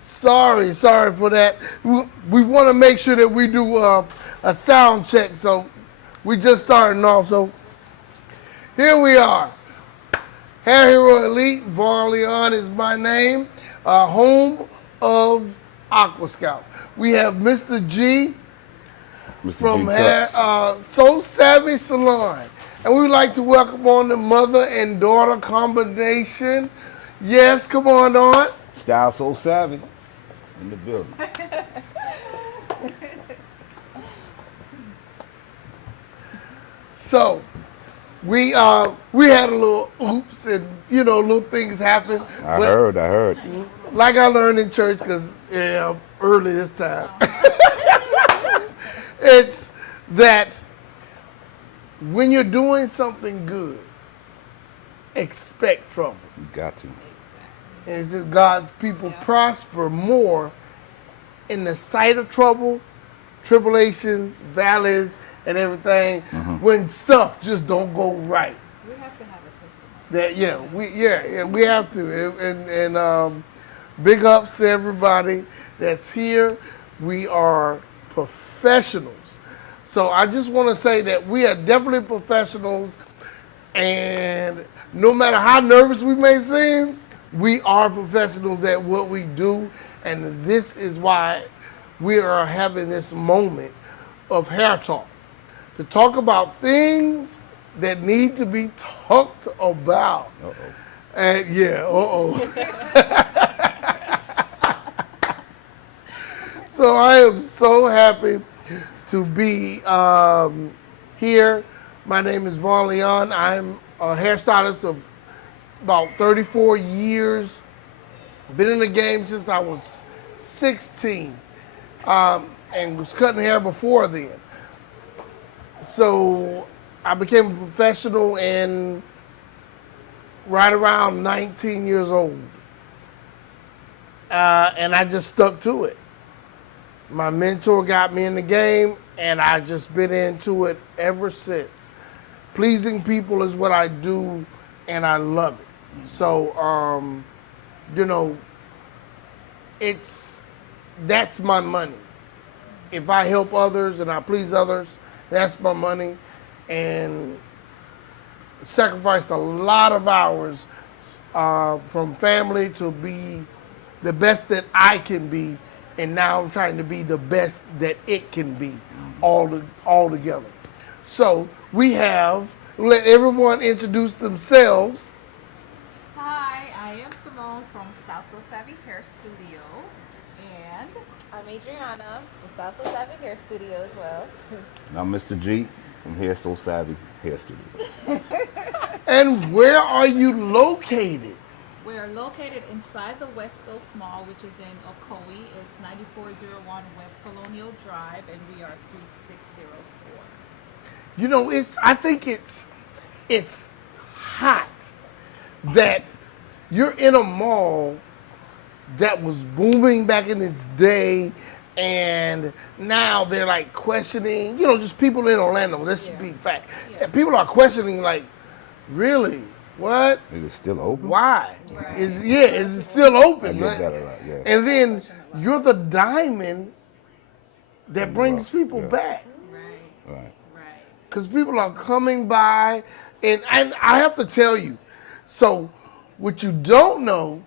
Sorry for that. We want to make sure that we do a sound check, so we just starting off. So here we are. Hair Hero Elite, Vaughn Leon is my name, home of Aqua Scout. We have Mr. G Mr. from G Hair, Cuts. So Savvy Salon. And we would like to welcome on the mother and daughter combination. Yes, come on. Style So Savvy in the building. So we had a little oops and little things happen. I heard. Like I learned in church, because early this time. It's that when you're doing something good, expect trouble. You got to. And it says God's people prosper more in the sight of trouble, tribulations, valleys, and everything when stuff just don't go right. We have to have a testimony. We have to. And big ups to everybody that's here. We are professionals. So I just want to say that we are definitely professionals, and no matter how nervous we may seem, we are professionals at what we do, and this is why we are having this moment of hair talk, to talk about things that need to be talked about. Uh-oh. And So I am so happy to be here. My name is Vaughn Leon. I'm a hairstylist of about 34 years. Been in the game since I was 16, and was cutting hair before then. So I became a professional in right around 19 years old. And I just stuck to it. My mentor got me in the game, and I just been into it ever since. Pleasing people is what I do, and I love it. So, that's my money. If I help others and I please others, that's my money. And sacrificed a lot of hours from family to be the best that I can be. And now I'm trying to be the best that it can be all together. So let everyone introduce themselves. Hi, I am Simone from Style So Savvy Hair Studio, and I'm Adriana with Style So Savvy Hair Studio as well. And I'm Mr. G from Hair So Savvy Hair Studio. And where are you located? we are located inside the West Oaks Mall, which is in Ocoee. It's 9401 West Colonial Drive, and we are Suite 604. I think it's hot that you're in a mall that was booming back in its day, and now they're like questioning, just people in Orlando, let's be fact. Yeah. People are questioning, like, really? What? Is it still open? Why? Right. Is it still open? I get that a lot, yeah. And then you're the diamond that brings people back. Right. Because people are coming by, and I have to tell you, so what you don't know,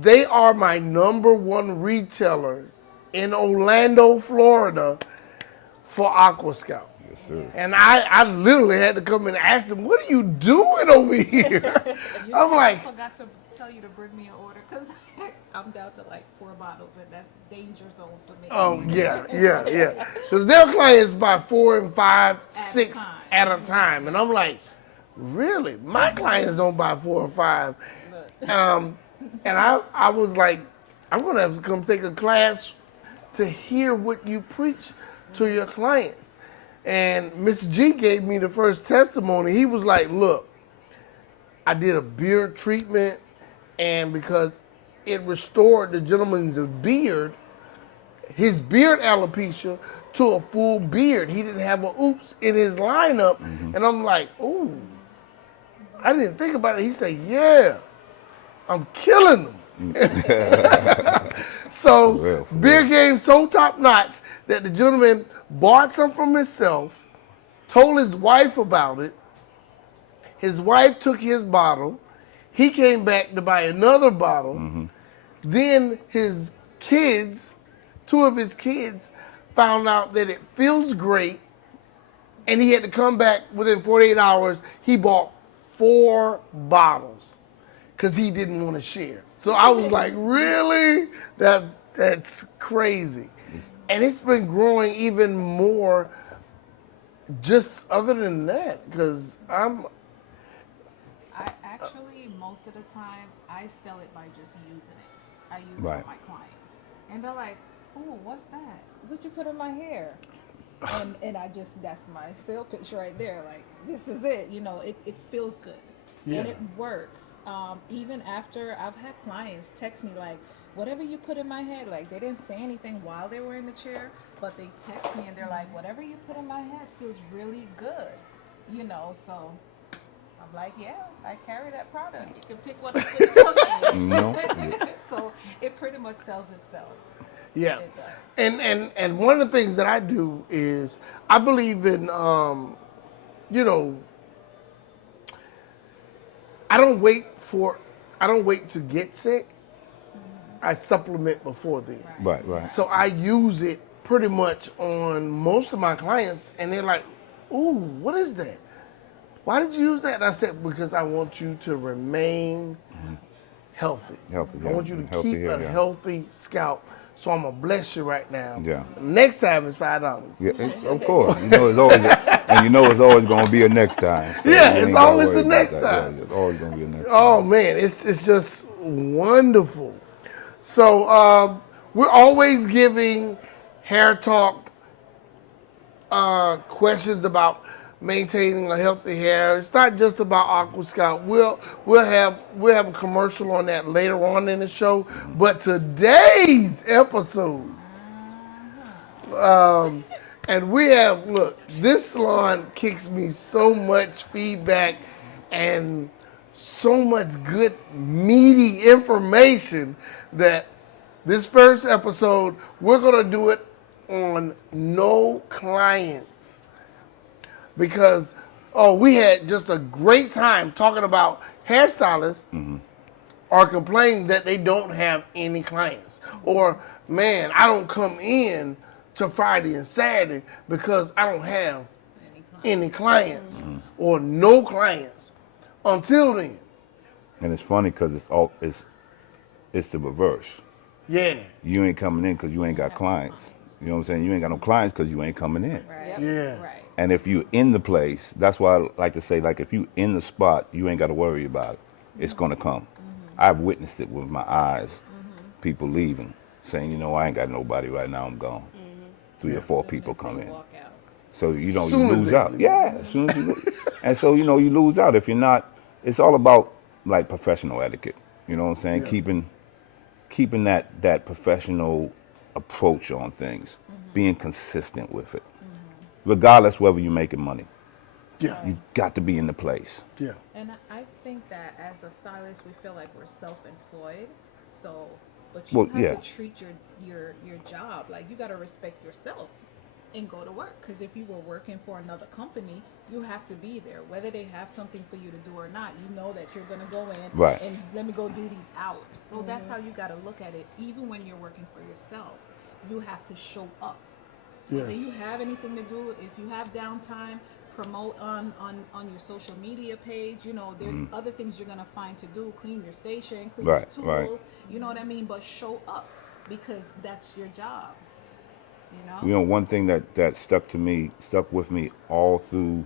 they are my #1 retailer in Orlando, Florida for Aqua Scout. Yes, sir. And I literally had to come and ask them, what are you doing over here? I'm like, I forgot to tell you to bring me an order because I'm down to like 4 bottles, and that's danger zone for me. oh, yeah. Because their clients buy 4 and 5, 6 at a time. And I'm like, really? My clients don't buy 4 or 5. And I was like, I'm going to have to come take a class to hear what you preach to your clients. And Mr. G gave me the first testimony. He was like, look, I did a beard treatment, and because it restored the gentleman's beard, his beard alopecia, to a full beard. He didn't have a oops in his lineup. And I'm like, ooh, I didn't think about it. He said, yeah, I'm killing them. So For beer real. game so top notch that the gentleman bought some from himself, told his wife about it. His wife took his bottle. He came back to buy another bottle. Then his kids, two of his kids, found out that it feels great, and he had to come back within 48 hours. He bought 4 bottles because he didn't want to share. So I was like, really? That's crazy. And it's been growing even more just other than that, because I actually, most of the time, I sell it by just using it. I use it Right. with my client. And they're like, oh, what's that? What'd you put in my hair? And I just, that's my sale pitch right there. Like, this is it. You know, it feels good. Yeah. And it works. Even after I've had clients text me like, whatever you put in my head, like they didn't say anything while they were in the chair, but they text me and they're like, whatever you put in my head feels really good. You know, so I'm like, yeah, I carry that product. You can pick what to put in. No. So it pretty much sells itself. yeah. It does. And one of the things that I do is I believe in, you know, I don't wait to get sick. I supplement before then. Right. So I use it pretty much on most of my clients, and they're like, ooh, what is that? Why did you use that? And I said, because I want you to remain healthy. Healthy, I want you to healthy keep hair, a yeah. healthy scalp. So I'm going to bless you right now. Yeah. Next time it's $5. Yeah, of course. You know it's always, and you know it's always going to be a next time. So Yeah, you it's ain't gotta always worry the about next that. time. Yeah, it's always going to be a next time. Oh man, it's just wonderful. So we're always giving hair talk questions about maintaining a healthy hair. It's not just about Aqua Scout. We'll have a commercial on that later on in the show. But today's episode, and we have, look, this salon kicks me so much feedback and so much good meaty information that this first episode, we're gonna do it on no clients. Because, we had just a great time talking about hairstylists are complaining that they don't have any clients. Or, man, I don't come in to Friday and Saturday because I don't have any clients or no clients until then. And it's funny because it's the reverse. Yeah, You ain't coming in because you ain't got clients. You know what I'm saying? You ain't got no clients because you ain't coming in. Right. yeah. Right. And if you in the place, that's why I like to say, like, if you in the spot, you ain't got to worry about it. It's going to come. I've witnessed it with my eyes. People leaving, saying, you know, I ain't got nobody right now, I'm gone. 3 or 4 people come in. Walk out. So, you know, you Soon as lose they out. leave. Yeah, as soon as you lose. And so, you know, you lose out if you're not, it's all about, like, professional etiquette. You know what I'm saying? Yeah. Keeping that professional approach on things, being consistent with it, regardless whether you're making money. Yeah, You got to be in the place. yeah. And I think that as a stylist, we feel like we're self-employed. So, but you Well, have yeah. to treat your job like you got to respect yourself and go to work. Because if you were working for another company, you have to be there, whether they have something for you to do or not. You know that you're gonna go in Right. and let me go do these hours. So that's how you got to look at it. Even when you're working for yourself, you have to show up. Yeah. Do you have anything to do? If you have downtime, promote on your social media page. You know, there's other things you're gonna find to do. Clean your station, clean Right, your right. tools. You know what I mean? But show up because that's your job. You know? You know, one thing that stuck with me all through,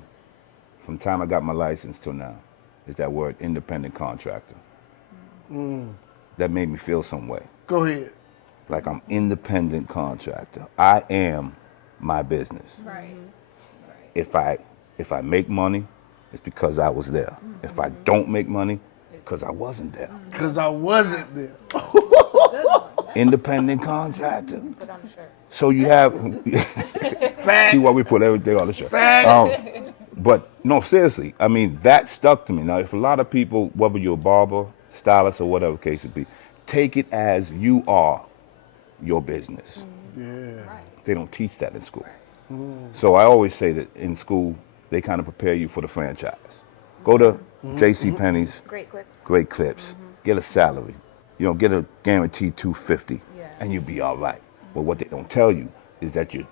from time I got my license till now, is that word independent contractor. That made me feel some way. Go ahead. Like I'm independent contractor. I am my business. Right. If I make money, it's because I was there. If I don't make money, because I wasn't there. Because I wasn't there. Good one. Independent contractor. Put on the shirt. So you have Fact. see why we put everything on the show. Fact. But no, seriously, I mean that stuck to me. Now, if a lot of people, whether you're a barber, stylist, or whatever case it be, take it as you are your business. Yeah. They don't teach that in school. So I always say that in school, they kind of prepare you for the franchise. Go to J.C. Penney's, Great clips. great clips, get a salary, get a guaranteed $250, Yeah. and you'll be all right. But what they don't tell you is that you're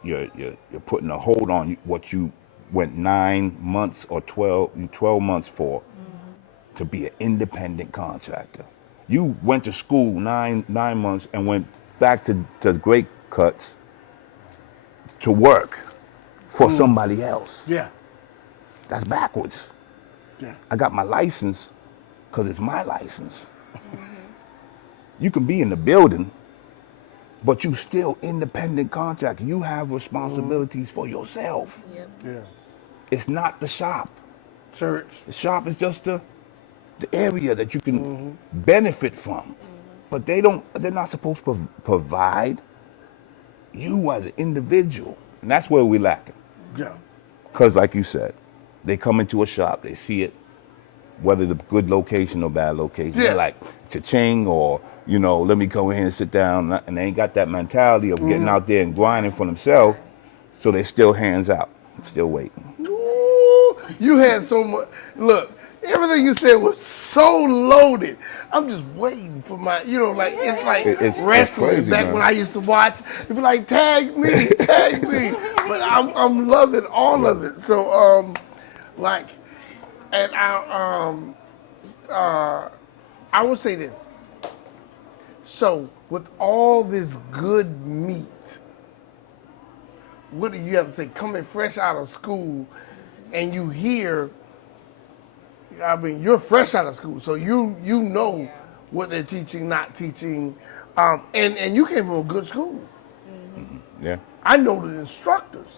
putting a hold on what you went 9 months or 12 months for to be an independent contractor. You went to school 9 months and went back to great cuts to work for somebody else. Yeah. That's backwards. Yeah. I got my license because it's my license. You can be in the building, but you still independent contractor. You have responsibilities for yourself. Yep. Yeah. It's not the shop. Church. The shop is just the area that you can benefit from. But they're not supposed to provide you as an individual. And that's where we're lacking. Yeah. Because like you said, they come into a shop, they see it, whether the good location or bad location. Yeah. They're like, cha-ching, or, let me come in here and sit down. And they ain't got that mentality of getting out there and grinding for themselves. So they're still hands out, still waiting. Ooh, you had so much. Look, everything you said was so loaded. I'm just waiting for my, it's like It's wrestling crazy, back man. when I used to watch. It'd be like, tag me, tag me. But I'm loving all of it. So, and I would say this. So, with all this good meat, what do you have to say? Coming fresh out of school, and you hear, you're fresh out of school, so you know what they're teaching, not teaching, and you came from a good school. Yeah. I know the instructors.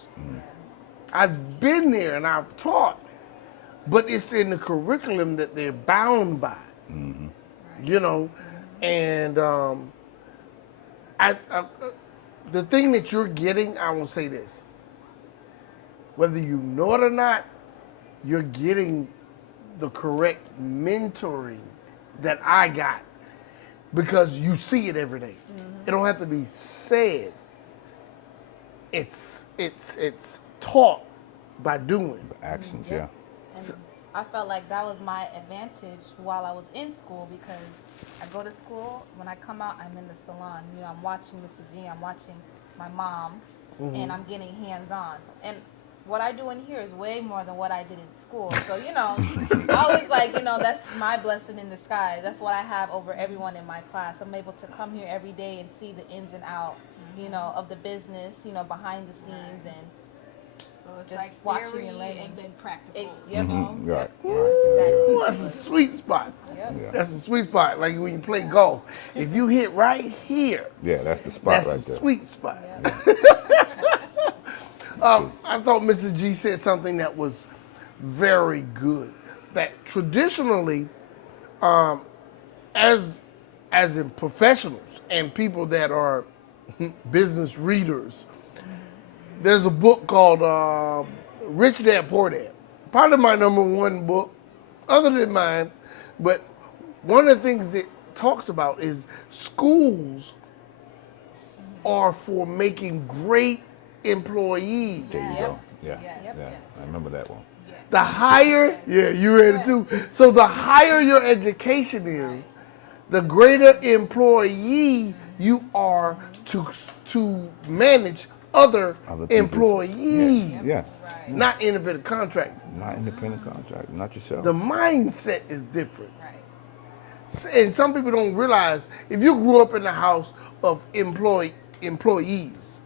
I've been there and I've taught, but it's in the curriculum that they're bound by. And the thing that you're getting, I will say this: whether you know it or not, you're getting the correct mentoring that I got, because you see it every day. It don't have to be said. It's taught by doing. Actions, And I felt like that was my advantage while I was in school, because I go to school, when I come out, I'm in the salon. I'm watching Mr. G, I'm watching my mom, and I'm getting hands-on. And what I do in here is way more than what I did in school. So, I was like, that's my blessing in disguise. That's what I have over everyone in my class. I'm able to come here every day and see the ins and outs, of the business, behind the scenes, and So it's just like watching theory and learning. and then practical. Right. Ooh, that's a sweet spot. Yep. Yeah. That's a sweet spot. Like when you play golf, if you hit right here, Yeah, that's the spot that's right a there. sweet spot. I thought Mrs. G said something that was very good. That traditionally, as in professionals and people that are business readers, there's a book called Rich Dad Poor Dad. Probably my number one book, other than mine. But one of the things it talks about is schools are for making great employees. There you go. Yeah. Yes. Yeah. I remember that one. The higher, you read it too. So the higher your education is, the greater employee you are to manage other Other people's- employees. Yeah. Not independent contractors. Not independent contractor, not yourself. The mindset is different. Right. And some people don't realize, if you grew up in a house of employees,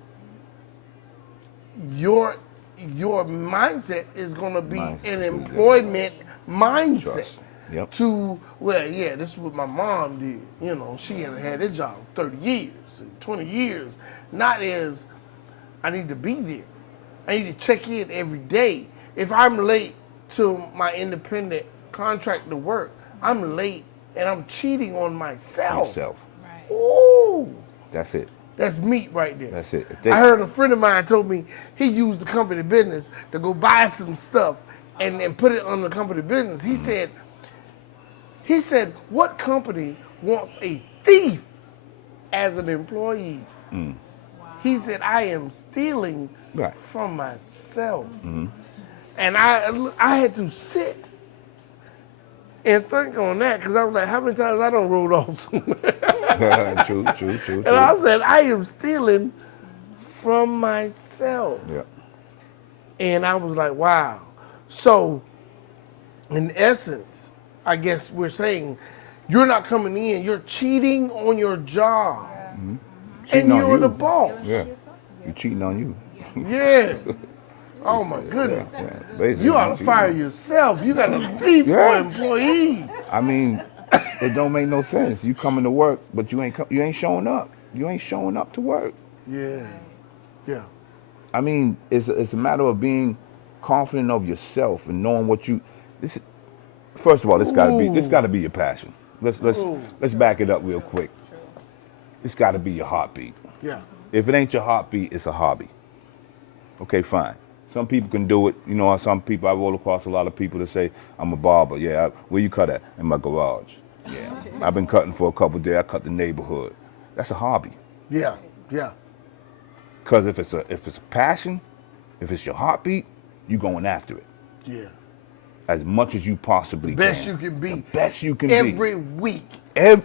your mindset is going to be Mindset, an yeah. employment mindset. Trust. Yep. To, this is what my mom did. She had this job 30 years, 20 years. Not as, I need to be there. I need to check in every day. If I'm late to my independent contractor work, I'm late and I'm cheating on myself. Yourself. Right. Ooh, That's it. that's meat right there. That's it. If I heard a friend of mine told me he used the company business to go buy some stuff and put it on the company business. He said, what company wants a thief as an employee. Mm. He said, I am stealing Right. from myself. Mhm. And I had to sit and think on that because I was like, how many times I done rolled off somewhere? True. And I said, I am stealing from myself. Yeah. And I was like, wow. So, in essence, I guess we're saying you're not coming in, you're cheating on your job. And Cheating on you're you. the boss. Yeah. You're cheating on you. Yeah. Oh my goodness. Yeah. Basically, You ought to cheating fire on- yourself. You got a thief for Yeah. employees. I mean, it don't make no sense. You coming to work, but you ain't showing up. You ain't showing up to work. Yeah. Yeah. I mean, it's a matter of being confident of yourself and knowing what you. First of all, this gotta be your passion. Let's back it up real quick. It's gotta be your heartbeat. Yeah. If it ain't your heartbeat, it's a hobby. Okay, fine. Some people can do it. You know, some people, I roll across a lot of people that say, I'm a barber. Yeah, where you cut at? In my garage. Yeah. I've been cutting for a couple of days. I cut the neighborhood. That's a hobby. Yeah. Yeah. Because if it's a passion, if it's your heartbeat, you going after it. Yeah. As much as you possibly can. Best you can be. The best you can Every week. and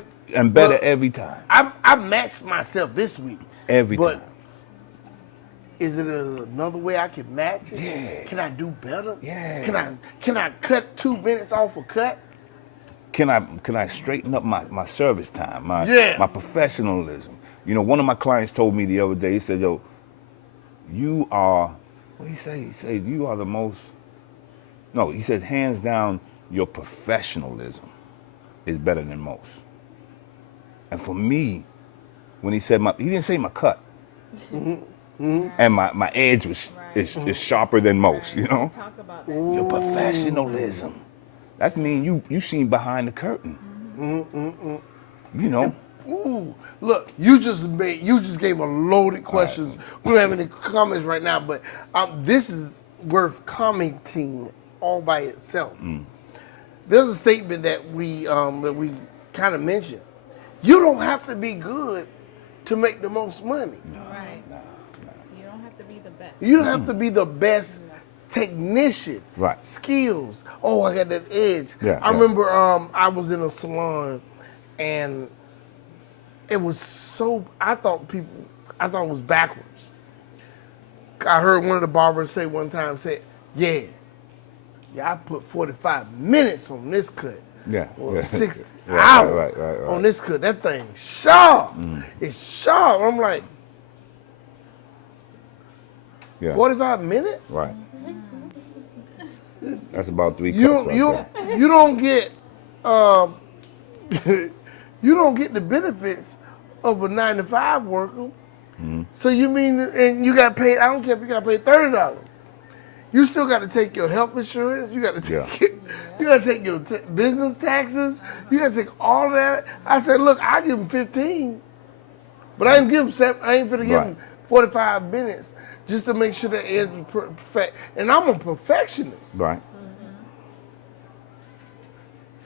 better Look, every time. I matched myself this week. Every But time. is it another way I can match it? Yeah. Can I do better? Yeah. Can I cut 2 minutes off a cut? Can I straighten up my service time, my professionalism? You know, one of my clients told me the other day, he said, yo, you are, what did he say? He said, you are the most, no, he said, hands down, your professionalism is better than most. And for me, when he said he didn't say my cut. And my edge is sharper than most, you know? Talk about that. Your professionalism. That means you seen behind the curtain. You know? Ooh, look, you just gave a loaded questions. We don't have any comments right now, but this is worth commenting all by itself. There's a statement that we kind of mentioned. You don't have to be good to make the most money. Right. You don't have to be the best. You don't have to be the best technician. Right. Skills. Oh, I got that edge. Yeah, I remember I was in a salon and it was so, I thought it was backwards. I heard one of the barbers say one time, yeah, I put 45 minutes on this cut. Yeah. Or yeah. 60 Right, hours right. on this cut. That thing sharp. It's sharp. I'm like, Yeah. 45 minutes? Right. That's about 3 cuts You right there. you don't get you don't get the benefits of a 9-to-5 worker. So you mean, and you got paid, I don't care if you got paid $30. You still got to take your health insurance. You got to take you got to take your business taxes. You got to take all that. I said, look, I give him 15, but I ain't give him 7. I ain't finna give him 45 minutes just to make sure that edge is perfect. And I'm a perfectionist. Right.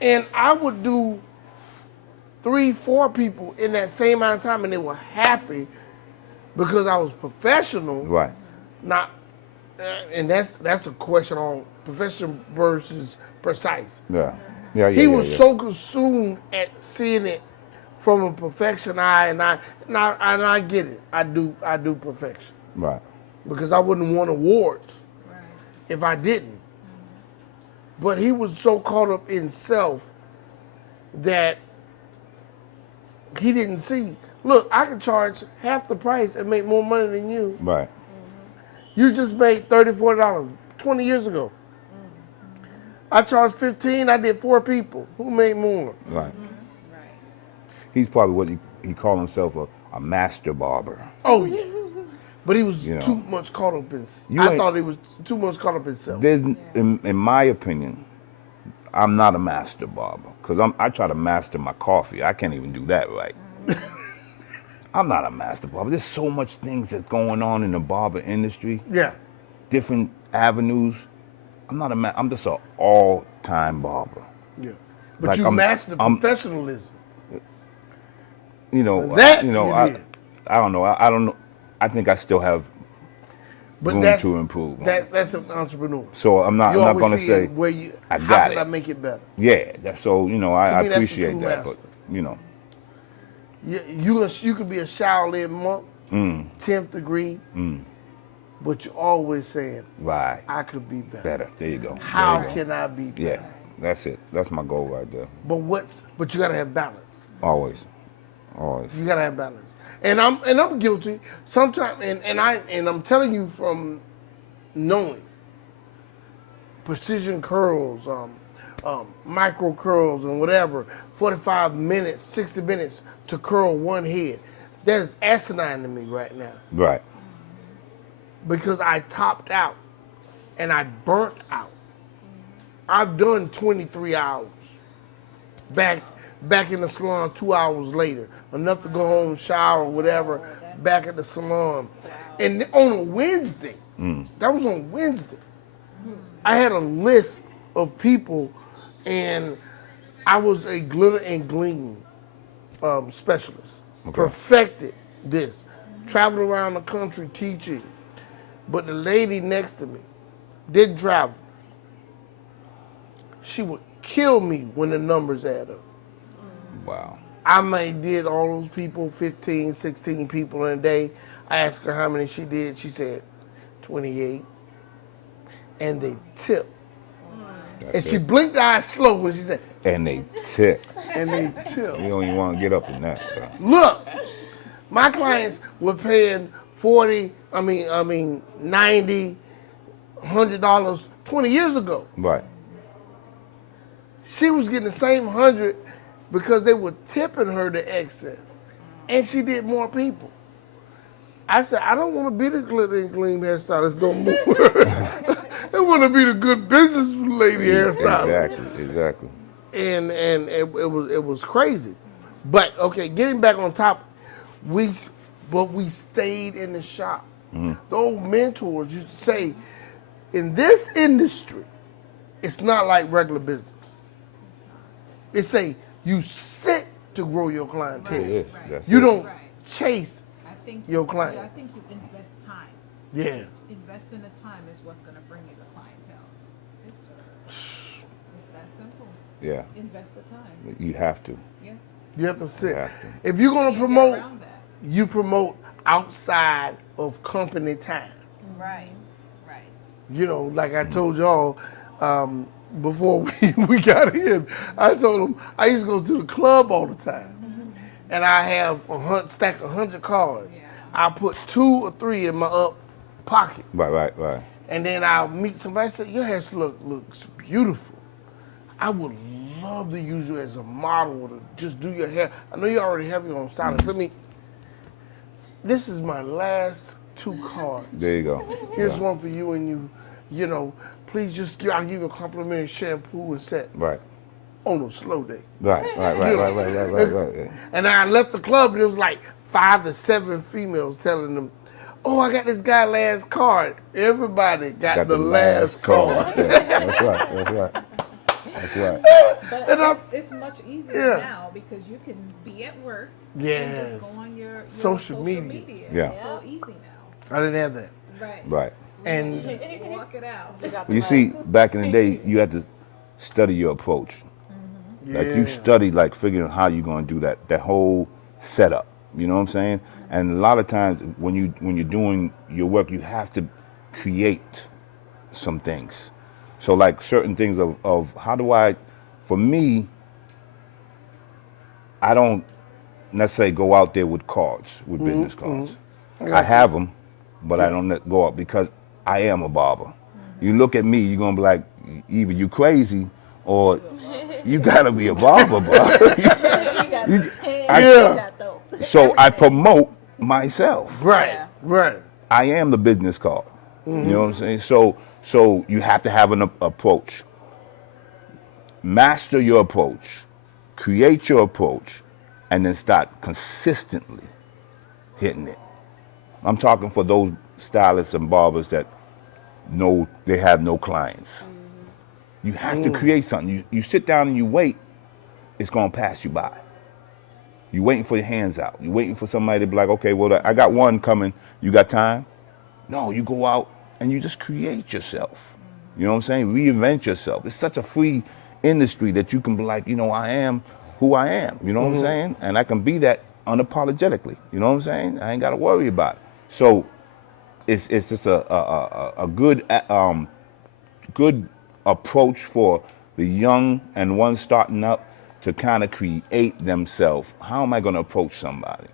And I would do 3-4 people in that same amount of time, and they were happy because I was professional. Right. Not, and that's a question on professional versus precise. Yeah. He was so consumed at seeing it from a perfection eye, and I get it. I do perfection Right. because I wouldn't want awards if I didn't. But he was so caught up in self that he didn't see. Look, I could charge half the price and make more money than you. Right. You just made $34 20 years ago. I charged 15. I did 4 people. Who made more? Right. Right. He's probably what he called himself a master barber. Oh yeah. But he was You know. too much caught up in. You I ain't- thought he was too much caught up in self. There's, in my opinion, I'm not a master barber because I try to master my coffee. I can't even do that right. I'm not a master barber. There's so much things that's going on in the barber industry, Yeah. different avenues. I'm just an all-time barber. Yeah. But Like, you mastered I'm- professionalism. you know, That you know, you I, did. I don't know. I don't know. I think I still have But room that's to improve. that's an entrepreneur. So I'm not. You I'm not always going to say seeing where you. I How got can I it. make it better? Yeah. That's so. You know, To I me, that's the appreciate true that. master. But you know, You could be a Shaolin monk, 10th degree, but you're always saying, right. I could be better. Better. There you go. How There you go. can I be better? Yeah. That's it. That's my goal right there. But you gotta have balance. Always. Always. You gotta have balance. And I'm guilty. Sometimes and I'm telling you from knowing precision curls, micro curls and whatever, 45 minutes, 60 minutes to curl one head. That is asinine to me right now. Right. Because I topped out and I burnt out. I've done 23 hours. Back in the salon 2 hours later. Enough to go home, shower, whatever, back at the salon. And on a Wednesday, that was on Wednesday, I had a list of people and I was a glitter and gleam specialist. Okay. Perfected this. Traveled around the country teaching. But the lady next to me didn't travel. She would kill me when the numbers add up. Wow. I may did all those people, 15, 16 people in a day. I asked her how many she did. She said 28. And they tip. That's And she it. blinked her eyes slow when she said, And they tip. and they tip. You don't even want to get up in that. So. Look, my clients were paying 40, 90, $100 20 years ago. Right. She was getting the same 100 because they were tipping her the excess. And she did more people. I said, I don't want to be the glitter and gleam hairstylist no more. I want to be the good business lady hairstylist. Exactly. And it was crazy. But okay, getting back on top, we stayed in the shop. The old mentors used to say, in this industry, it's not like regular business. It say you sit to grow your clientele. It is. That's You it. don't Right. chase. I think Your clients. I think you invest time. Yeah. Investing the time is what's gonna bring you the clientele. It's that simple. Yeah. Invest the time. You have to. Yeah. You have to sit. You have to. If you're gonna Can't get promote, around that. you promote outside of company time. Right. Right. You know, like I told y'all before we got in, I told them I used to go to the club all the time. And I have stack 100 cards. Yeah. I put 2 or 3 in my up pocket. Right. And then I'll meet somebody and say, your hair looks beautiful. I would love to use you as a model to just do your hair. I know you already have your own stylist. This is my last 2 cards. There you go. Here's Yeah. one for you and you know, please I'll give you a complimentary shampoo and set Right. on a slow day. Right. Yeah. And I left the club and it was like 5 to 7 females telling them, oh, I got this guy last card. Everybody got the last card. Yeah, that's right. But And it's much easier Yeah. now because you can be at work Yes. and just go on your Social media. Yeah. It's so easy now. I didn't have that. Right. And Walk it out. You see, back in the day, you had to study your approach. Like you study, like figuring how you're gonna do that whole setup. You know what I'm saying? And a lot of times when you're doing your work, you have to create some things. So like certain things of how do I, for me, I don't necessarily go out there with cards, with business cards. I have them, but I don't go out because I am a barber. You look at me, you're gonna be like, either you crazy or you gotta be a barber, bro. So I promote myself. right. I am the business card. You know what I'm saying? So you have to have an approach. Master your approach, create your approach, and then start consistently hitting it. I'm talking for those stylists and barbers that know they have no clients. You have to create something. You sit down and you wait, it's gonna pass you by. You waiting for your hands out. You waiting for somebody to be like, okay, well, I got one coming. You got time? No, you go out and you just create yourself. You know what I'm saying? Reinvent yourself. It's such a free industry that you can be like, I am who I am. You know what I'm saying? And I can be that unapologetically. You know what I'm saying? I ain't got to worry about it. So it's just a good approach for the young and one starting up to kind of create themselves. How am I going to approach somebody?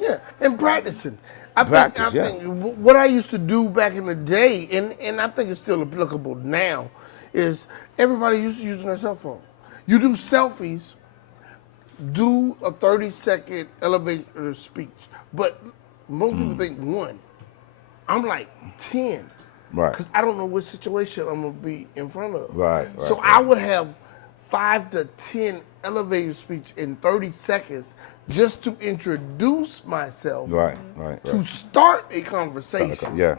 Yeah, and practicing. I Practice, think what I used to do back in the day, and I think it's still applicable now, is everybody used to using their cell phone. You do selfies, do a 30-second elevator speech, but most people think one. I'm like 10. Right. Because I don't know what situation I'm going to be in front of. Right. So I would have 5 to 10 elevator speech in 30 seconds just to introduce myself. Right. To start a conversation. Yeah.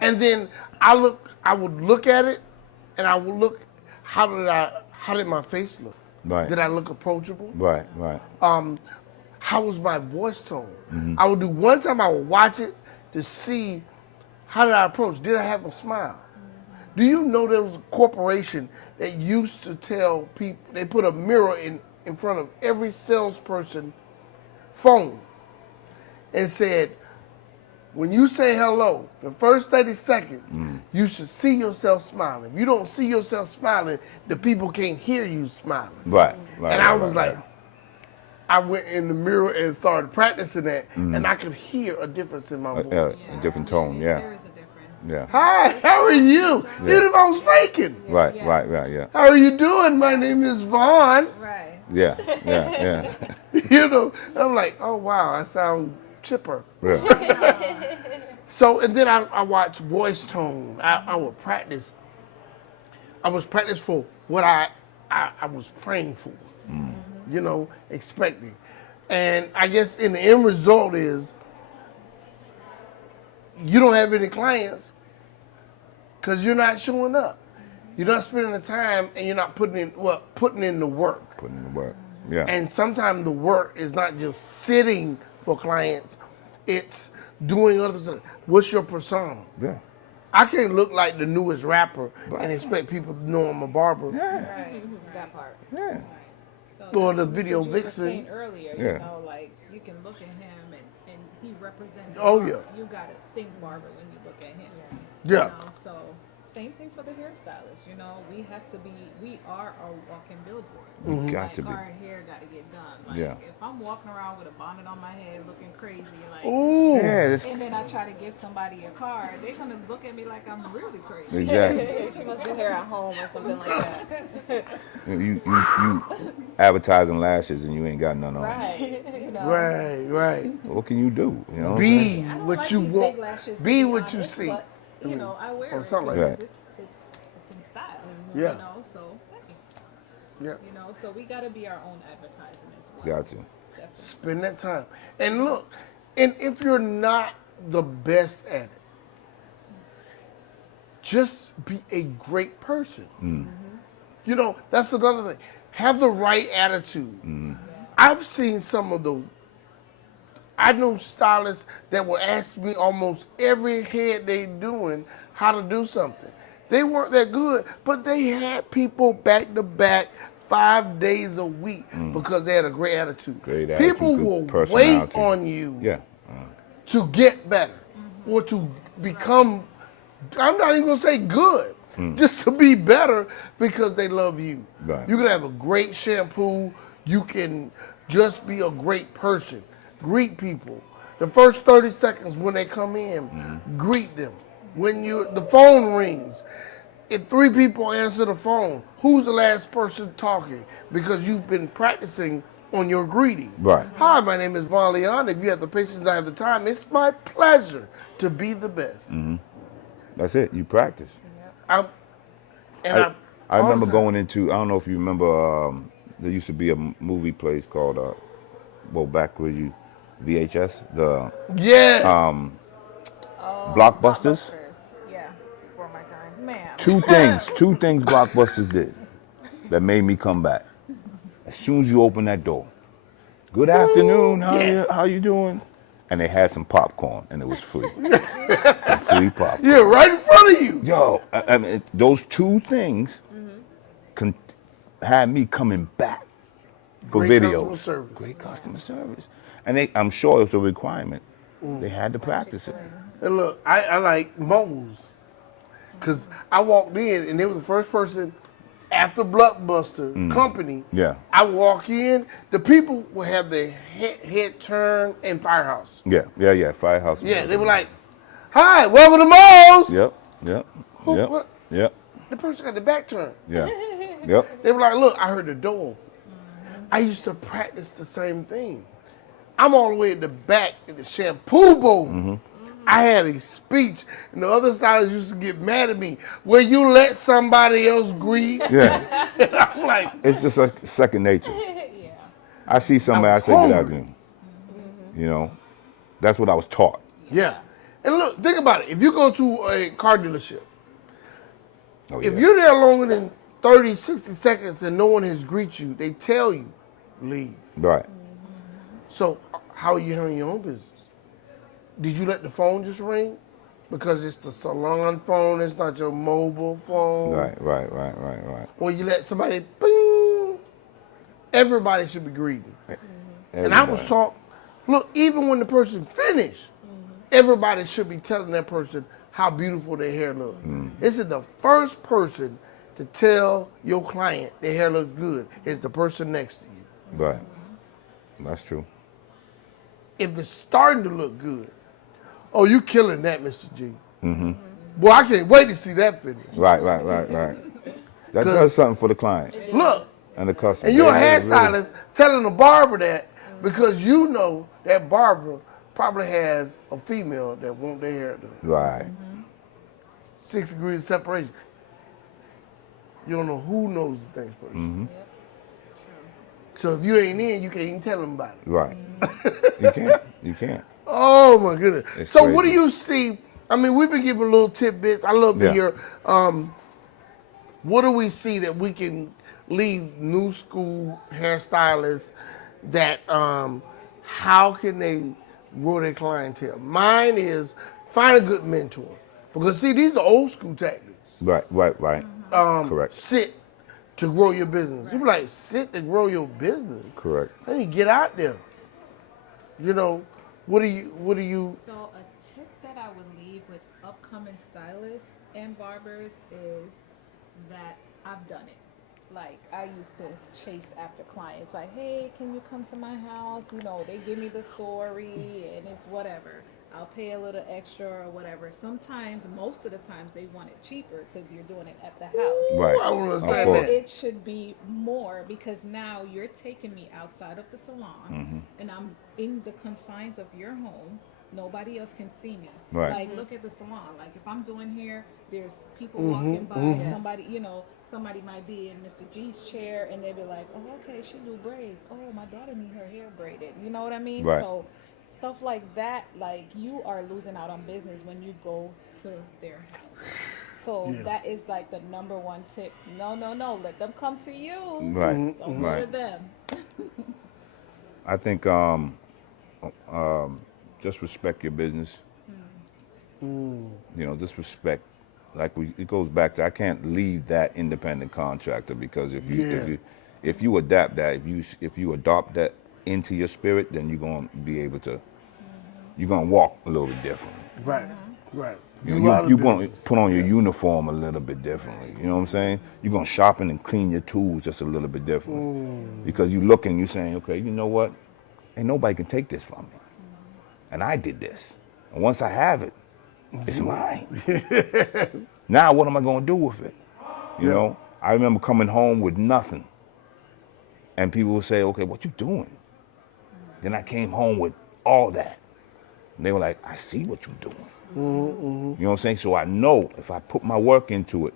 And then I would look at it, and I would look, how did my face look? Right. Did I look approachable? Right. How was my voice tone? I would do one time, I would watch it to see how did I approach? Did I have a smile? Do you know there was a corporation that used to tell people, they put a mirror in front of every salesperson phone and said, when you say hello, the first 30 seconds, you should see yourself smiling. If you don't see yourself smiling, the people can't hear you smiling. Right. And I was like, I went in the mirror and started practicing that, and I could hear a difference in my voice. A different tone, yeah. There is a difference. Yeah. Hi, how are you? Yeah. You thought I was faking. Right, yeah. How are you doing? My name is Vaughn. Right. Yeah. And I'm like, oh wow, I sound chipper. Yeah. So, and then I watch voice tone. I would practice. I was practice for what I was praying for, expecting. And I guess in the end result is you don't have any clients because you're not showing up. You're not spending the time, and you're not putting in the work. Putting in the work. Yeah. And sometimes the work is not just sitting for clients, it's doing other things. What's your persona? Yeah. I can't look like the newest rapper and expect people to know I'm a barber. Yeah. Right. That part. Yeah. So Or that's the what video you were vixen. saying earlier, Yeah. like you can look at him and he represents. Oh, Barber. yeah. You gotta think Barber when you look at him. Yeah. So same thing for the hairstylist. We are a walking billboard. Got to be. Our hair got to get done. Like, Yeah. if I'm walking around with a bonnet on my head looking crazy, like, Ooh. Yeah, and then I try to give somebody a card, they're gonna look at me like I'm really crazy. exactly. She must do hair at home or something like that. You advertising lashes and you ain't got none on. Right. Right. What can you do? Be I don't what like you these want. big lashes, to Be what you honest, see. but, I wear Or it something like because that. it's in style. Yeah. So hey, Yeah. so we gotta be our own advertising as well. Got you. Definitely. Spend that time. And look, and if you're not the best at it, just be a great person. That's another thing. Have the right attitude. I've seen I know stylists that will ask me almost every head they doing how to do something. They weren't that good, but they had people back to back 5 days a week because they had a great attitude. Great attitude, People good will wait personality. on you Yeah. to get better or to become, I'm not even gonna say good, just to be better because they love you. Right. You can have a great shampoo, you can just be a great person. Greet people. The first 30 seconds when they come in, greet them. When the phone rings, if 3 people answer the phone, who's the last person talking? Because you've been practicing on your greeting. Right. Hi, my name is Vaughn Leon. If you have the patience, I have the time. It's my pleasure to be the best. That's it. You practice. I remember going into, I don't know if you remember, there used to be a movie place called, back with you, VHS, the Yes. Blockbusters. Yeah. Before my time. Man, Two things Blockbusters did that made me come back. As soon as you open that door, good afternoon, yes. how you doing? And they had some popcorn, and it was free. Some free popcorn. Yeah, right in front of you. Yo, I mean, those two things con- had me coming back for Great videos. customer service. Great customer service. And I'm sure it was a requirement. They had to practice it. And look, I like Moe's. Because I walked in, and they were the first person after Blockbuster company. Yeah. I walk in, the people would have their head turned in Firehouse. Yeah. Firehouse. Yeah, they were like, "Hi, welcome to Moe's." Yep. What? Yep. The person got the back turned. Yeah. Yep. They were like, "Look, I heard the door." I used to practice the same thing. I'm all the way at the back in the shampoo bowl. I had a speech, and the other side used to get mad at me. Will you let somebody else greet? Yeah. I'm like, It's just like second nature. Yeah. I see somebody, I was say, get out hungry. of here. You know, that's what I was taught. yeah. And look, think about it. If you go to a car dealership, Oh, if yeah. you're there longer than 30, 60 seconds and no one has greeted you, they tell you, leave. Right. So how are you handling your own business? Did you let the phone just ring? Because it's the salon phone, it's not your mobile phone. Right. Or you let somebody, bing. Everybody should be greeting. And I was Everybody. taught, look, even when the person finished, everybody should be telling that person how beautiful their hair looks. This is the first person to tell your client their hair looks good is the person next to you. Right. That's true. If it's starting to look good, oh, you killing that, Mr. G. Boy, I can't wait to see that finish. Right. That does something for the client Look, and the customer. and you're a They really- hairstylist telling the barber that because you know that barber probably has a female that want their hair done. Right. 6 degrees of separation. You don't know who knows the things first. So if you ain't in, you can't even tell them about it. Right. You can't. Oh my goodness. It's So what do crazy. you see? I mean, we've been giving little tidbits. I love to Yeah. hear. What do we see that we can leave new school hairstylists that how can they grow their clientele? Mine is find a good mentor. Because see, these are old school tactics. Right. Correct. Sit to grow your business. You be like, sit to grow your business. Correct. Let me get out there. You know, what do you So a tip that I would leave with upcoming stylists and barbers is that I've done it. Like I used to chase after clients, like, hey, can you come to my house? You know, they give me the story and it's whatever. I'll pay a little extra or whatever. Sometimes, most of the times, they want it cheaper because you're doing it at the house. Right. I don't Of understand course. that. It should be more because now you're taking me outside of the salon and I'm in the confines of your home. Nobody else can see me. Right. Like, look at the salon. Like, if I'm doing hair, there's people walking by. Somebody, you know, somebody might be in Mr. G's chair and they'll be like, oh, okay, she do braids. Oh, my daughter need her hair braided. You know what I mean? Right. So stuff like that, like, you are losing out on business when you go to their house. So that is like the number one tip. No, let them come to you. Right. Don't go to them. I think just respect your business. You know, just respect. Like it goes back to I can't leave that independent contractor because if you adapt that, if you adopt that into your spirit, then you're gonna be able to you're gonna walk a little bit differently. Right, right. You're going to put on your uniform a little bit differently. You know what I'm saying? You're going to sharpen and clean your tools just a little bit differently. Because you're looking, you're saying, okay, you know what? Ain't nobody can take this from me. And I did this. And once I have it, it's mine. Now what am I going to do with it? You know? I remember coming home with nothing. And people would say, okay, what you doing? Then I came home with all that. And they were like, I see what you're doing. You know what I'm saying? So I know if I put my work into it.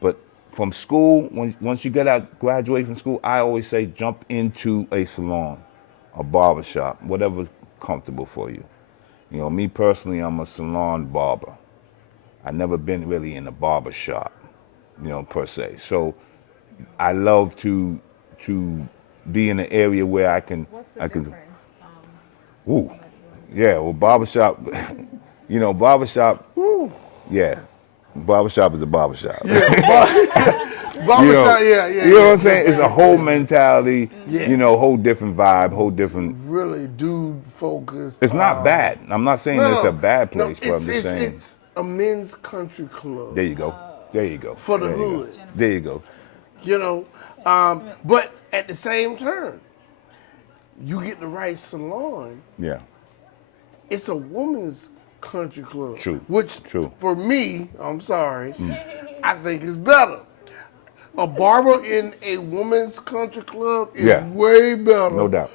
But from school, once you graduate from school, I always say jump into a salon, a barber shop, whatever's comfortable for you. You know, me personally, I'm a salon barber. I've never been really in a barber shop, you know, per se. So I love to be in an area where I can, What's the difference? Ooh, yeah. Well, barbershop, barbershop. Woo. Yeah, barbershop is a barbershop. Barbershop, yeah. You know what I'm saying? It's a whole mentality. Yeah. Whole different vibe, whole different. Really dude focused. It's not bad. I'm not saying it's a bad No, place, but I'm just saying. it's a men's country club. There you go. There you go. For the There you go. hood. There you go. But at the same time, you get the right salon, Yeah. it's a woman's country club. True. Which, True. for me, I'm sorry, I think is better. A barber in a woman's country club is way better. No doubt.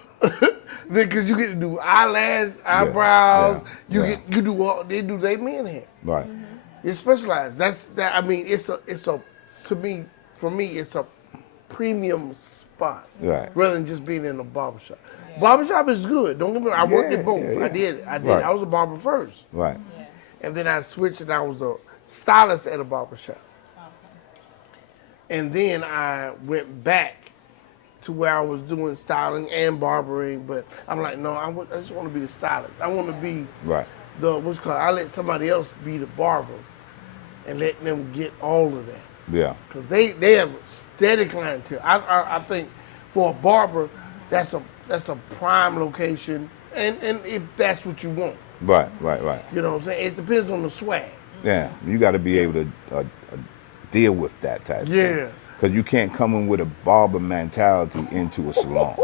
Because you get to do eyebrows. They do their men hair. Right. It's specialized. I mean, it's a for me, it's a premium spot. Right. Rather than just being in a barbershop. Barbershop is good. Don't get me wrong. I worked in both. yeah. I did. Right. I was a barber first. Right. And then I switched and I was a stylist at a barbershop. And then I went back to where I was doing styling and barbering, but I'm like, no, I just want to be the stylist. I want to be Right. I let somebody else be the barber and let them get all of that. Yeah. Because they have steady clientele. I think for a barber, that's a prime location, and if that's what you want. Right. You know what I'm saying? It depends on the swag. Yeah. You got to be able to deal with that type. Yeah. Because you can't come in with a barber mentality into a salon.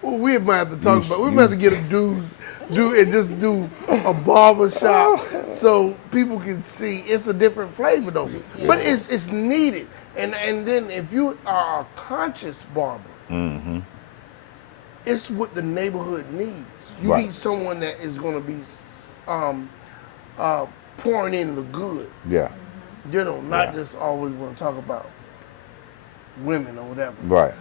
Well, we might have to talk about. We might have to get a dude and just do a barber shop so people can see it's a different flavor though. Yeah. But it's needed. And then if you are a conscious barber, it's what the neighborhood needs. You need someone that is going to be pouring in the good. Yeah. Not just always want to talk about women or whatever. Right.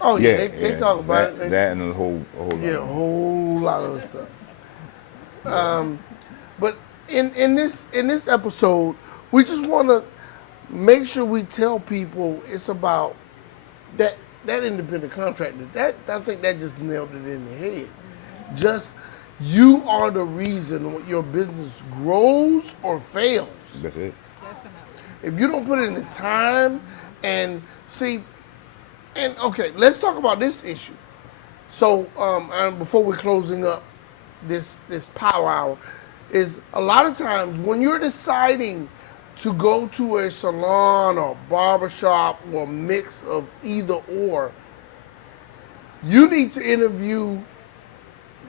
They talk about it. That and a whole lot of stuff. But in this episode, we just want to make sure we tell people it's about that independent contractor. I think that just nailed it in the head. Just you are the reason your business grows or fails. That's it. If you don't put in the time and see. And okay, let's talk about this issue. So before we're closing up this power hour, is a lot of times when you're deciding to go to a salon or barbershop or a mix of either or, you need to interview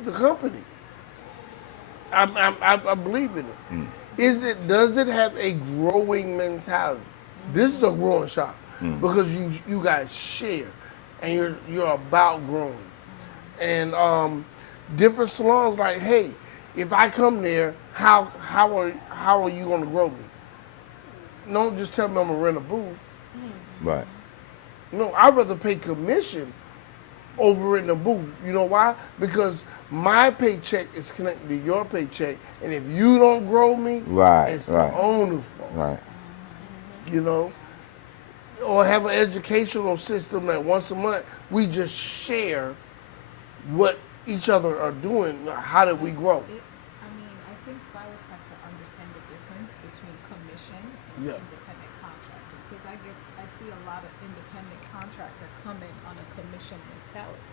the company. I believe in it. Does it have a growing mentality? This is a growing shop. Because you guys share, and you're about growing, and different salons like, hey, if I come there, how are you going to grow me? Don't just tell me I'm gonna rent a booth. Right. No, I'd rather pay commission over in the booth. You know why? Because my paycheck is connected to your paycheck, and if you don't grow me, it's the owner's fault. Right. Or have an educational system that once a month we just share what each other are doing. How did we grow? I think stylists has to understand the difference between commission and independent contractor. Because I see a lot of independent contractor coming on a commission mentality.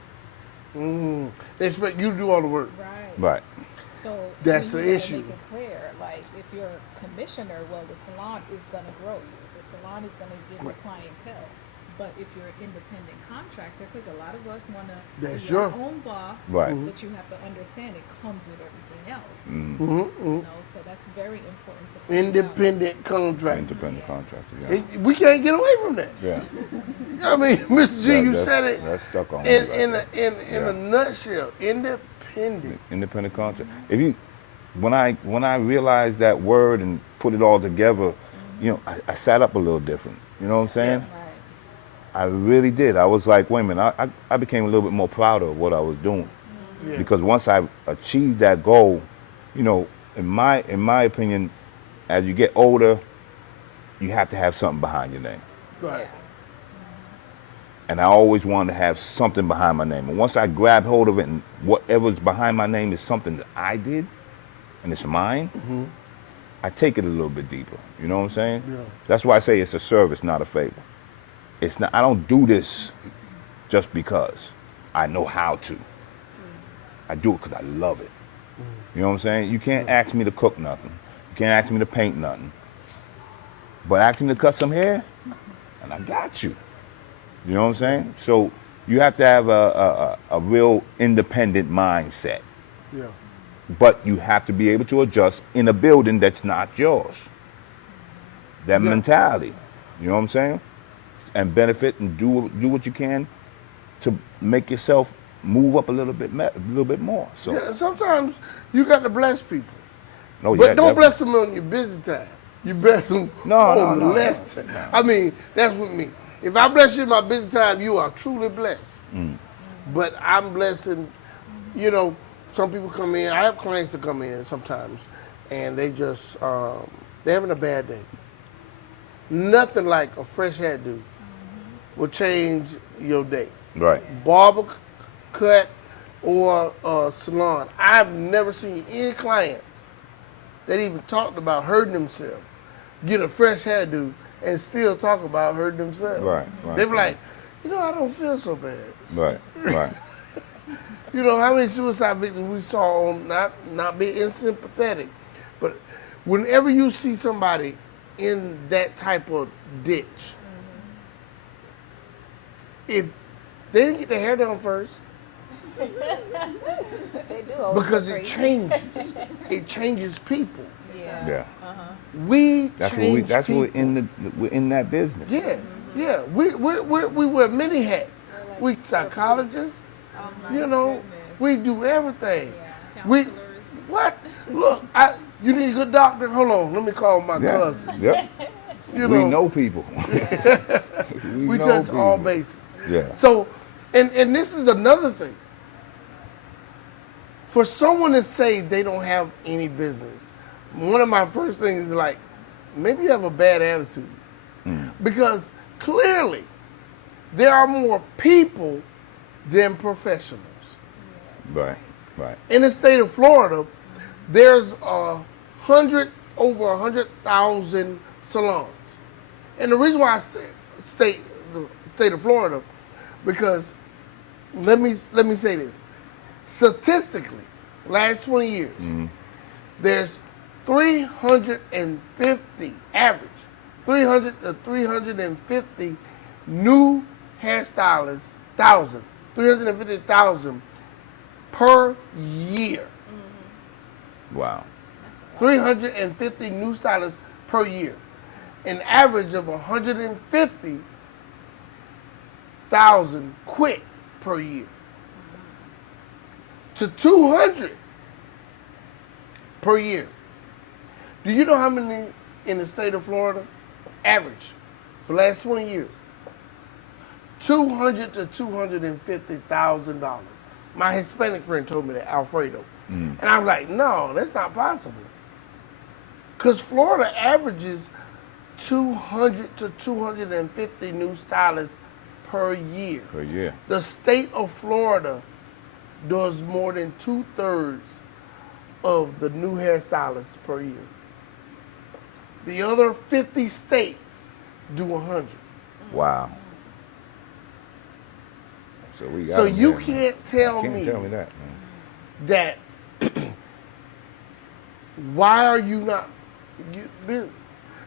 They expect you to do all the work. Right. So that's the you gotta issue. Make it clear, like if you're a commissioner, well, the salon is gonna grow you. The salon is gonna give the clientele. But if you're an independent contractor, because a lot of us wanna be your own boss, Right. but you have to understand it comes with everything else. So that's very important to point Independent contractor. Independent contractor. Yeah. We can't get away from that. Yeah. I mean, Mr. G, you said it That's stuck on in a nutshell. Independent. Independent contract. When I realized that word and put it all together, I sat up a little different. You know what I'm saying? Right. I really did. I was like, wait a minute. I became a little bit more proud of what I was doing, because once I achieved that goal, in my opinion, as you get older, you have to have something behind your name. Right. And I always wanted to have something behind my name. And once I grab hold of it and whatever's behind my name is something that I did and it's mine, I take it a little bit deeper. You know what I'm saying? Yeah. That's why I say it's a service, not a favor. It's not. I don't do this just because I know how to. I do it because I love it. You know what I'm saying? You can't ask me to cook nothing. You can't ask me to paint nothing. But ask me to cut some hair, and I got you. You know what I'm saying? So you have to have a real independent mindset. Yeah. But you have to be able to adjust in a building that's not yours. That mentality. You know what I'm saying? And benefit and do what you can to make yourself move up a little bit more. So Yeah, sometimes you got to bless people. no, But yeah, don't definitely. bless them on your busy time. You bless them on less time. I mean, that's what me. If I bless you in my busy time, you are truly blessed. But I'm blessing, you know, some people come in. I have clients that come in sometimes, and they just, they're having a bad day. Nothing like a fresh hairdo will change your day. Right. Barber cut or salon. I've never seen any clients that even talked about hurting themselves get a fresh hairdo and still talk about hurting themselves. Right. They be like, you know, I don't feel so bad. Right. You know, how many suicide victims we saw on not being unsympathetic, but whenever you see somebody in that type of ditch, if they didn't get their hair done first, They do always because go it crazy. it changes people. Yeah. Yeah. We That's what change we're people. we're in that business. Yeah. We wear many hats. We psychologists, you know, we do everything. We what? Look, you need a good doctor? Hold on, let me call my cousin. Yep. You We know people. we know touch people. all bases. Yeah. So, and this is another thing. For someone to say they don't have any business, one of my first things is like, maybe you have a bad attitude. Because clearly, there are more people than professionals. Right. In the state of Florida, there's over 100,000 salons. And the reason why I state the state of Florida, because let me say this. Statistically, last 20 years, there's 350 average, 300 to 350 new hairstylists, 350,000 per year. Wow. 350 new stylists per year. An average of 150,000 quit per year. To 200 per year. Do you know how many in the state of Florida? Average for the last 20 years. $200,000 to $250,000. My Hispanic friend told me that, Alfredo. And I was like, no, that's not possible. Because Florida averages 200 to 250 new stylists per year. Per year. The state of Florida does more than 2/3 of the new hairstylists per year. The other 50 states do 100. Wow. So we got So them you there, man. can't tell Can't me tell me that, man. that why are you not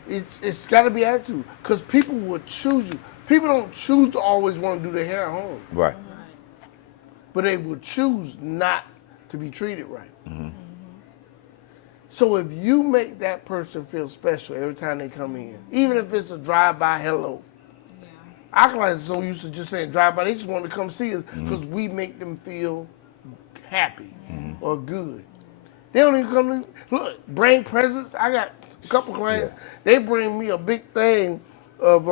it's got to be attitude, because people will choose you. People don't choose to always want to do their hair at home, Right. but they will choose not to be treated right. So if you make that person feel special every time they come in, even if it's a drive-by hello, our clients are so used to just saying drive-by, they just want to come see us because we make them feel happy or good. They don't even come to, look, bring presents. I got a couple clients, they bring me a big thing of,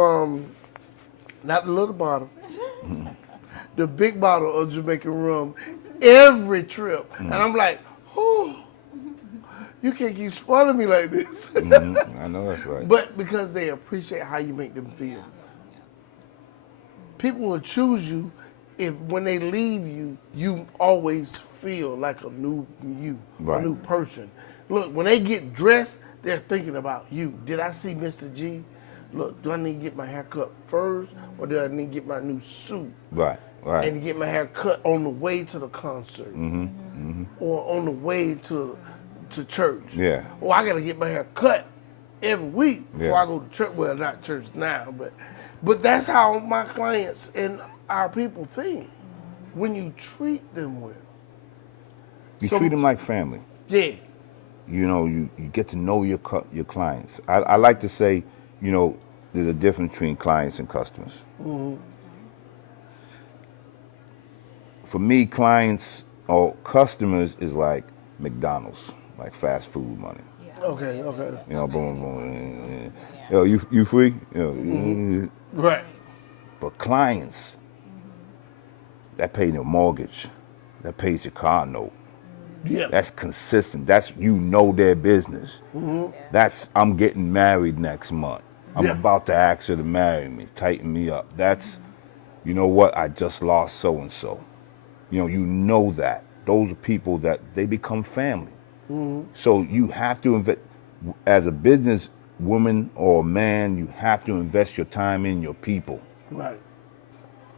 not the little bottle, the big bottle of Jamaican rum every trip. And I'm like, oh, you can't keep spoiling me like this. I know that's right. But because they appreciate how you make them feel. people will choose you if when they leave you, you always feel like a new you, Right. a new person. Look, when they get dressed, they're thinking about you. Did I see Mr. G? Look, do I need to get my hair cut first, or do I need to get my new suit? Right. Right. And get my hair cut on the way to the concert, or on the way to church. Yeah. Or I gotta get my hair cut every week before Yeah. I go to church. Well, not church now, but that's how my clients and our people think. When you treat them well, You So- treat them like family. yeah, You know, you get to know your clients. I like to say, you know, there's a difference between clients and customers. For me, clients or customers is like McDonald's, like fast food money. okay. You know, boom, boom. Yo, you free? Right. But clients, that pay your mortgage, that pays your car note. Yeah. That's consistent. That's, you know, their business. That's, I'm getting married next month. I'm Yeah. about to ask her to marry me, tighten me up. That's, you know what, I just lost so and so. You know that. Those are people that they become family. So you have to invest, as a business woman or man, you have to invest your time in your people Right.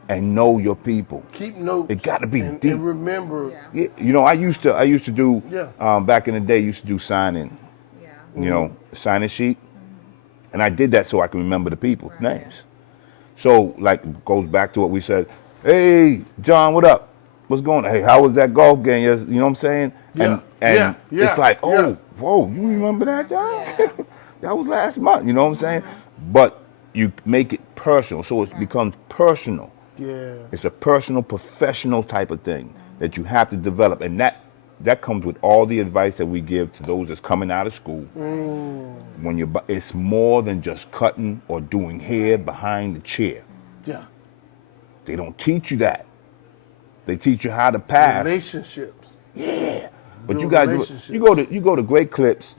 and know your people. Keep notes. It gotta be and, deep. And remember. Yeah, you know, I used to do, Yeah. back in the day, used to do signing, you know, sign-in sheet. And I did that so I can remember the people's names. So, like, goes back to what we said, hey, John, what up? What's going on? Hey, how was that golf game? You know what I'm saying? Yeah. And Yeah. it's like, oh, Yeah. whoa, you remember that, John? That was last month, you know what I'm saying? But you make it personal, so it becomes personal. Yeah. It's a personal, professional type of thing that you have to develop, and that comes with all the advice that we give to those that's coming out of school. When it's more than just cutting or doing hair behind the chair. Yeah. They don't teach you that. They teach you how to pass. Relationships. Yeah, but Build you gotta do it. relationships. You go to Great Clips.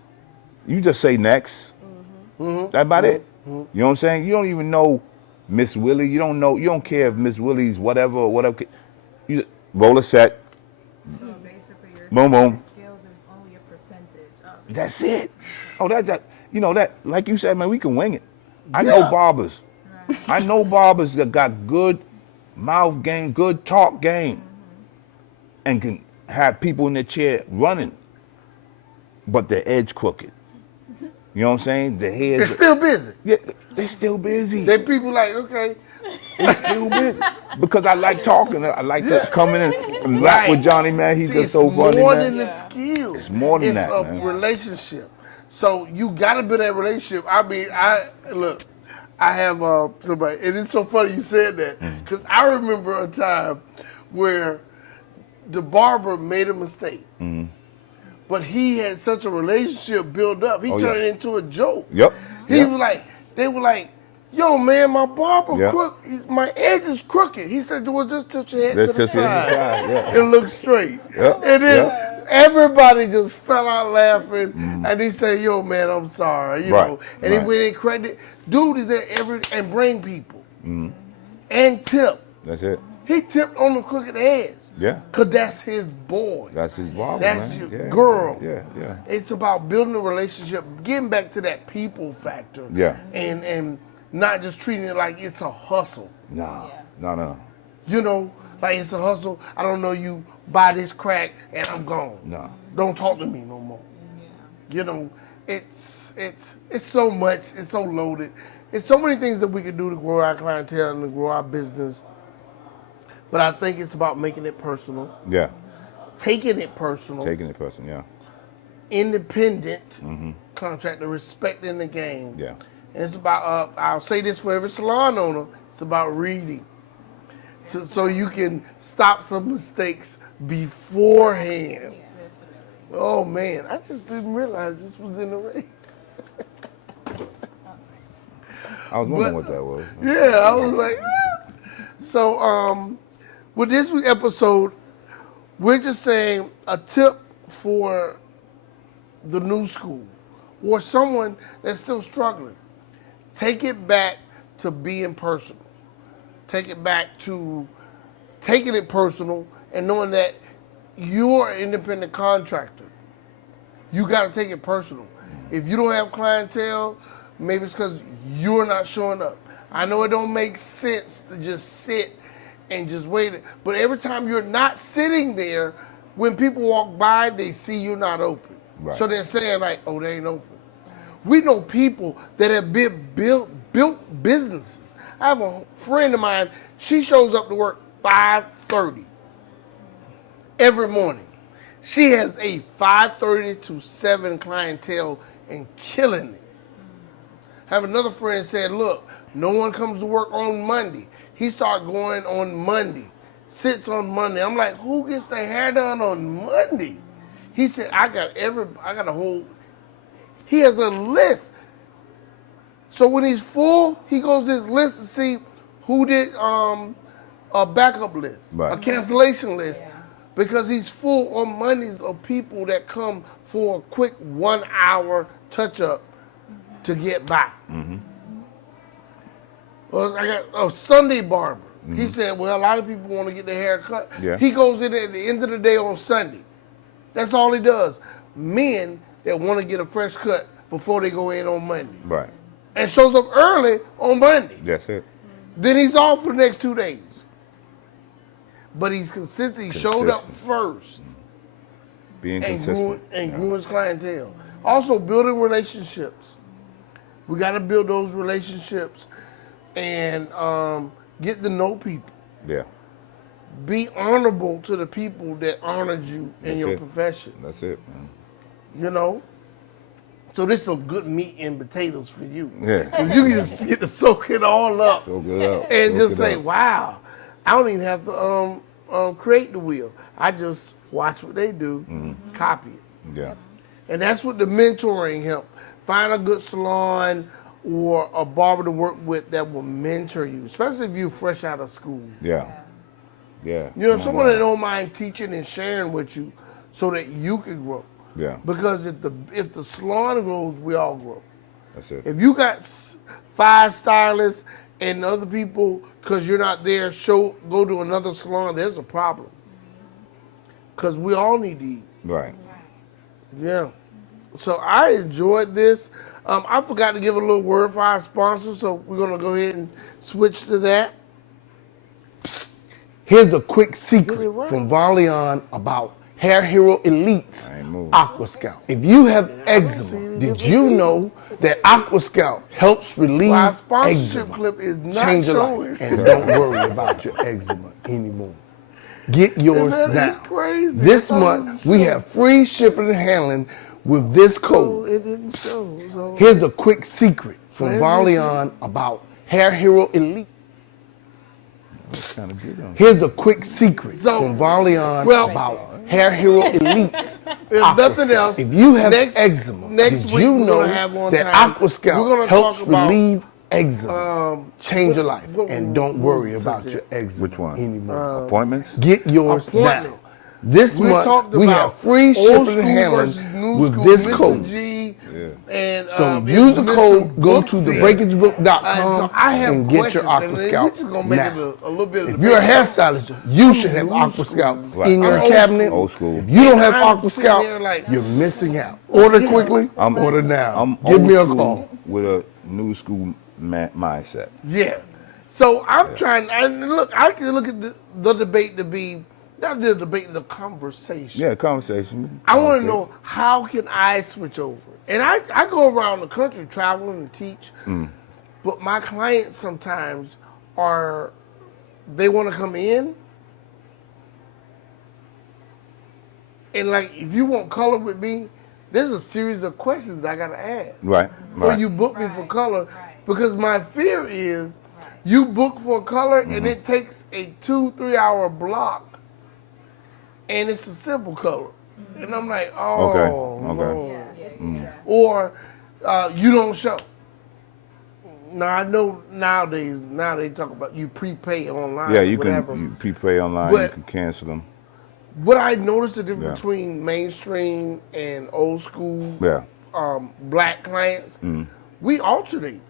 You just say next. That's about it. You know what I'm saying? You don't even know Miss Willie. You don't care if Miss Willie's whatever. You just roll a set. So basically, your Boom, boom. skills is only a percentage of it. That's it. Oh, that. You know that. Like you said, man, we can wing it. I know Yeah. barbers. I know barbers that got good mouth game, good talk game, and can have people in their chair running, but their edge crooked. You know what I'm saying? The They're head. still busy. Yeah, they still busy. They people like, okay. They still busy. Because I like talking. I like to come in and rap with Johnny, man. He's See, just it's so funny, more man. than the skills. It's more than it's that, a man. relationship. So you gotta build that relationship. I mean, I have somebody, and it's so funny you said that, Mm. because I remember a time where the barber made a mistake, but he had such a relationship built up, he Oh, turned yeah. it into a joke. Yep. He Yep. was like, they were like, yo, man, my barber Yeah. my edge is crooked. He said, well, just tilt your head Let's to the just hit the side. side, yeah. It looks straight. Yep, And then yep. everybody just fell out laughing. And he said, yo, man, I'm sorry. You Right, know. And he right. went and credit. Dude is there and bring people. And tip. That's it. He tipped on the crooked edge. Yeah. Because that's his boy. That's his barber, That's man. your Yeah, girl. Yeah. It's about building a relationship, getting back to that people factor. Yeah. And not just treating it like it's a hustle. No. You know, like it's a hustle. I don't know you, buy this crack and I'm gone. No. Don't talk to me no more. You know, it's so much, it's so loaded. It's so many things that we can do to grow our clientele and to grow our business. But I think it's about making it personal, Yeah. taking it personal, Taking it personal, yeah. independent contractor, respecting the game. Yeah. And it's about, I'll say this for every salon owner, it's about reading. So you can stop some mistakes beforehand. Oh man, I just didn't realize this was in the race. I was wondering what that was. Yeah, I was like, ah. So with this week's episode, we're just saying a tip for the new school or someone that's still struggling. Take it back to being personal. take it back to taking it personal and knowing that you're an independent contractor. You got to take it personal. If you don't have clientele, maybe it's because you're not showing up. I know it don't make sense to just sit and just wait, but every time you're not sitting there, when people walk by, they see you're not open. Right. So they're saying like, oh, they ain't open. We know people that have built businesses. I have a friend of mine, she shows up to work 5:30 every morning. She has a 5:30 to 7 clientele and killing it. I have another friend said, look, no one comes to work on Monday. He started going on Monday, sits on Monday. I'm like, who gets their hair done on Monday? He said, I got a whole, he has a list. So when he's full, he goes to his list to see who did a backup list, Right. a cancellation list, because he's full on Mondays of people that come for a quick 1 hour touch up to get by. Well, I got a Sunday barber. He said, well, a lot of people want to get their hair cut. Yeah. He goes in at the end of the day on Sunday. That's all he does. Men that want to get a fresh cut before they go in on Monday. Right. And shows up early on Monday. That's it. Then he's off for the next 2 days. But he's consistent. He showed up first Being and consistent. grew his clientele. Also, building relationships. We got to build those relationships and get to know people. Yeah. Be honorable to the people that honored you in That's your it. profession. That's it, man. You know? So this is some good meat and potatoes for you. Yeah. 'Cause you can just get to soak it all up So good up. and Soak just it say, up. wow, I don't even have to create the wheel. I just watch what they do, copy it. Yeah. And that's what the mentoring help. Find a good salon or a barber to work with that will mentor you, especially if you're fresh out of school. Yeah. Yeah. You know, Come on, someone that man. don't mind teaching and sharing with you so that you can grow. Yeah. Because if the salon grows, we all grow. That's it. If you got 5 stylists and other people, because you're not there, go to another salon, there's a problem. Because we all need to eat. Right. Yeah. So I enjoyed this. I forgot to give a little word for our sponsor, so we're going to go ahead and switch to that. Psst. Here's a quick secret from Valion about Hair Hero Elite's I ain't moving. Aqua Scalp. If you have eczema, did you know that Aqua Scalp helps relieve eczema? Clip is not change your life, and don't worry about your eczema anymore. Get yours now. Crazy. This month, we have free shipping and handling with this code. It didn't show. So Here's a quick secret from Valion about Hair Hero Elite. Kind of good on. Here's a quick secret from Valion about Hair Hero Elite's. If nothing else, if you have eczema, did you know that Aqua Scalp helps relieve eczema? Change your life and don't worry about your eczema Which one? anymore. Appointments? Get yours now. Appointments. This We month, talked we about have free old shipping school and handling versus new with school, this Mr. code. G, Yeah. and Use the Mr. code, go to Bookseller. thebreakagebook.com So I have and get your questions, Aqua and Scalp we're just gonna make now. it a little bit of If the you're a big- hairstylist, you should have Aqua Scalp Right. in your I'm old cabinet. school. Old school. If you don't have I'm Aqua sitting Scalp, there like- you're missing out. Order quickly, order now. I'm Give me a old school call. with a new school mindset. Yeah. So I'm trying, and look, I can look at the debate to be, not the debate, the conversation. Yeah, conversation. I want to know, how can I switch over? And I go around the country traveling and teach, but my clients sometimes they want to come in, and like, if you want color with me, there's a series of questions I got to ask. Right. Before Right. you book me for color, because my fear is you book for color and it takes a 2-3 hour block, and it's a simple color, and I'm like, oh, Okay, okay. Lord. Or you don't show. Now I know nowadays, now they talk about you prepay online. Yeah, you whatever. can prepay online. You But- can cancel them. What I noticed the difference Yeah. between mainstream and old school Yeah. black clients, we alternate.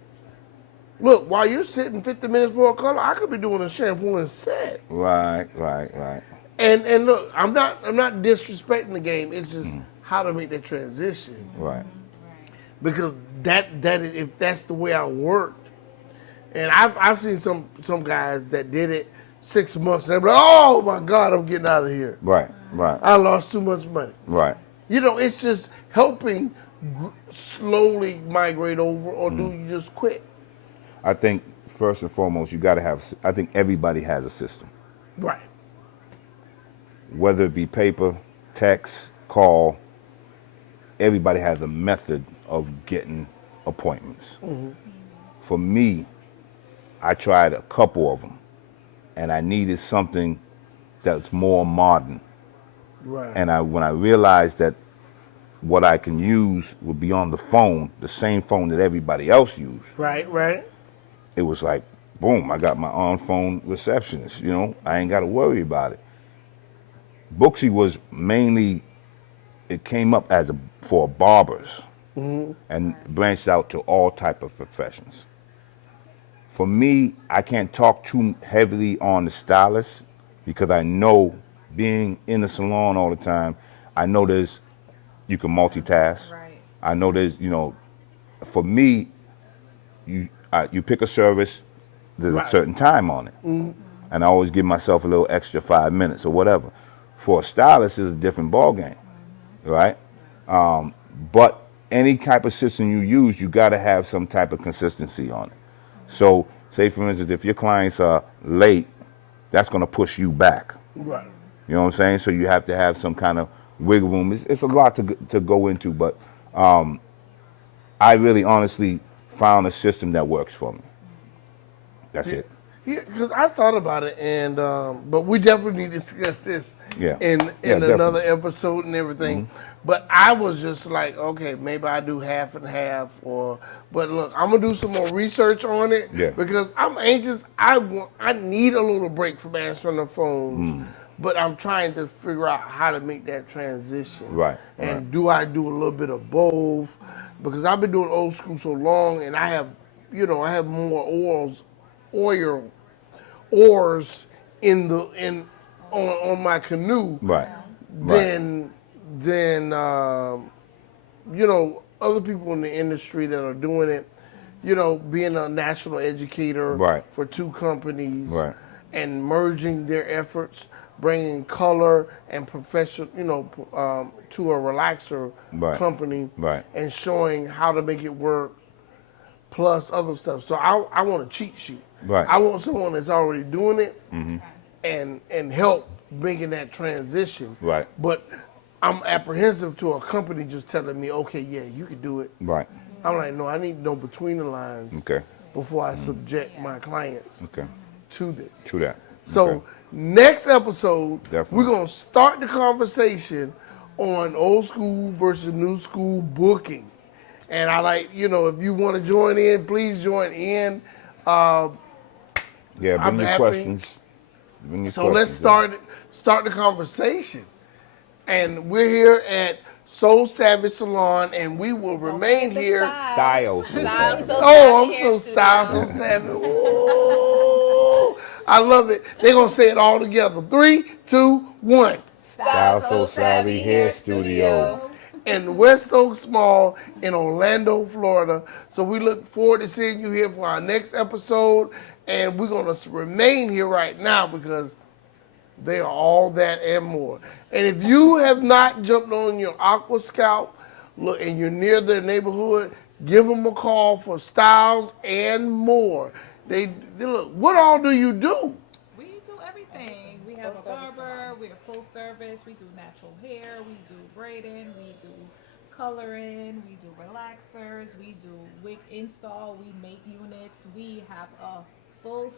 Look, while you're sitting 50 minutes for a color, I could be doing a shampoo and set. Right. And look, I'm not disrespecting the game. It's just how to make that transition. Right. Because that is, if that's the way I worked, and I've seen some guys that did it 6 months and they're like, oh my God, I'm getting out of here. Right. I lost too much money. Right. You know, it's just helping slowly migrate over, or do you just quit? I think first and foremost, you got to have. I think everybody has a system, Right. whether it be paper, text, call. Everybody has a method of getting appointments. For me, I tried a couple of them, and I needed something that's more modern. Right. And when I realized that what I can use would be on the phone, the same phone that everybody else used, Right. it was like, boom, I got my on-phone receptionist, you know, I ain't got to worry about it. Booksy was mainly, it came up as for barbers and branched out to all type of professions. For me, I can't talk too heavily on the stylist because I know, being in the salon all the time, I know you can multitask. Right. I know for me, you pick a service, there's a certain time on it. And I always give myself a little extra 5 minutes or whatever. For a stylist, it's a different ball game, right? But any type of system you use, you got to have some type of consistency on it. So, say for instance, if your clients are late, that's going to push you back. Right. You know what I'm saying? So you have to have some kind of wiggle room. It's a lot to go into, but I really honestly found a system that works for me. That's it. Yeah, because I thought about it, and but we definitely need to discuss this in definitely. another episode and everything. But I was just like, okay, maybe I do half and half, but look, I'm gonna do some more research on it because I'm anxious. I need a little break from answering the phones, but I'm trying to figure out how to make that transition. Right. And do I do a little bit of both? Because I've been doing old school so long, and I have more oars on my canoe than other people in the industry that are doing it. You know, being a national educator for 2 companies and merging their efforts, bringing color and professional, to a relaxer company and showing how to make it work, plus other stuff. So I want a cheat sheet. I want someone that's already doing it and help making that transition. But I'm apprehensive to a company just telling me, okay, yeah, you can do it. I'm like, no, I need to know between the lines before I subject my clients to this. True that. So next episode, Definitely. we're going to start the conversation on old school versus new school booking. And I like, if you want to join in, please join in. Bring I'm your happy. questions. Let's start the conversation. And we're here at Soul Savage Salon, and we will remain here. Style. I'm so style, so savage. Ooh, I love it. They're going to say it all together. 3, 2, 1. Style So Savvy Hair Studio. In West Oaks Mall in Orlando, Florida. So we look forward to seeing you here for our next episode. And we're going to remain here right now because they are all that and more. And if you have not jumped on your Aqua Scalp, look, and you're near their neighborhood, give them a call for styles and more. They look, what all do you do? We do everything. We have a barber, we're full service, we do natural hair, we do braiding, we do coloring, we do relaxers, we do wig install, we make units, we have a full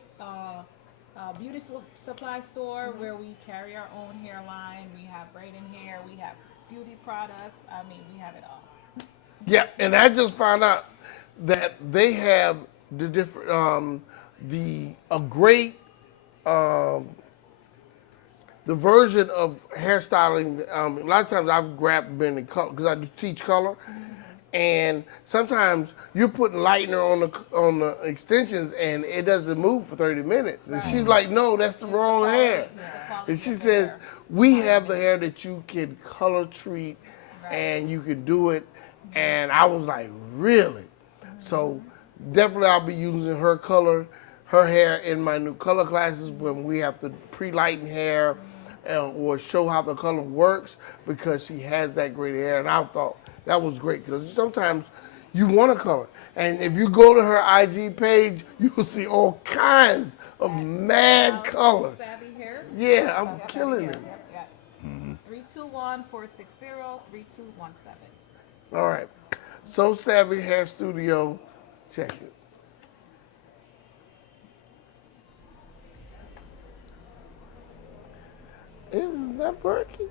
beautiful supply store where we carry our own hairline, we have braiding hair, we have beauty products, I mean, we have it all. Yeah, and I just found out that they have the different, the version of hairstyling. A lot of times I've grabbed been in color because I teach color. And sometimes you're putting lightener on the extensions and it doesn't move for 30 minutes. And she's like, no, that's the wrong hair. And she says, we have the hair that you can color treat and you can do it. And I was like, really? So definitely I'll be using her hair in my new color classes when we have to pre-lighten hair or show how the color works, because she has that great hair. And I thought that was great, because sometimes you want to color. And if you go to her IG page, you will see all kinds of mad color. Savvy hair. Yeah, I'm killing it. 321-460-3217. All right. So Savvy Hair Studio, check it. Is that working?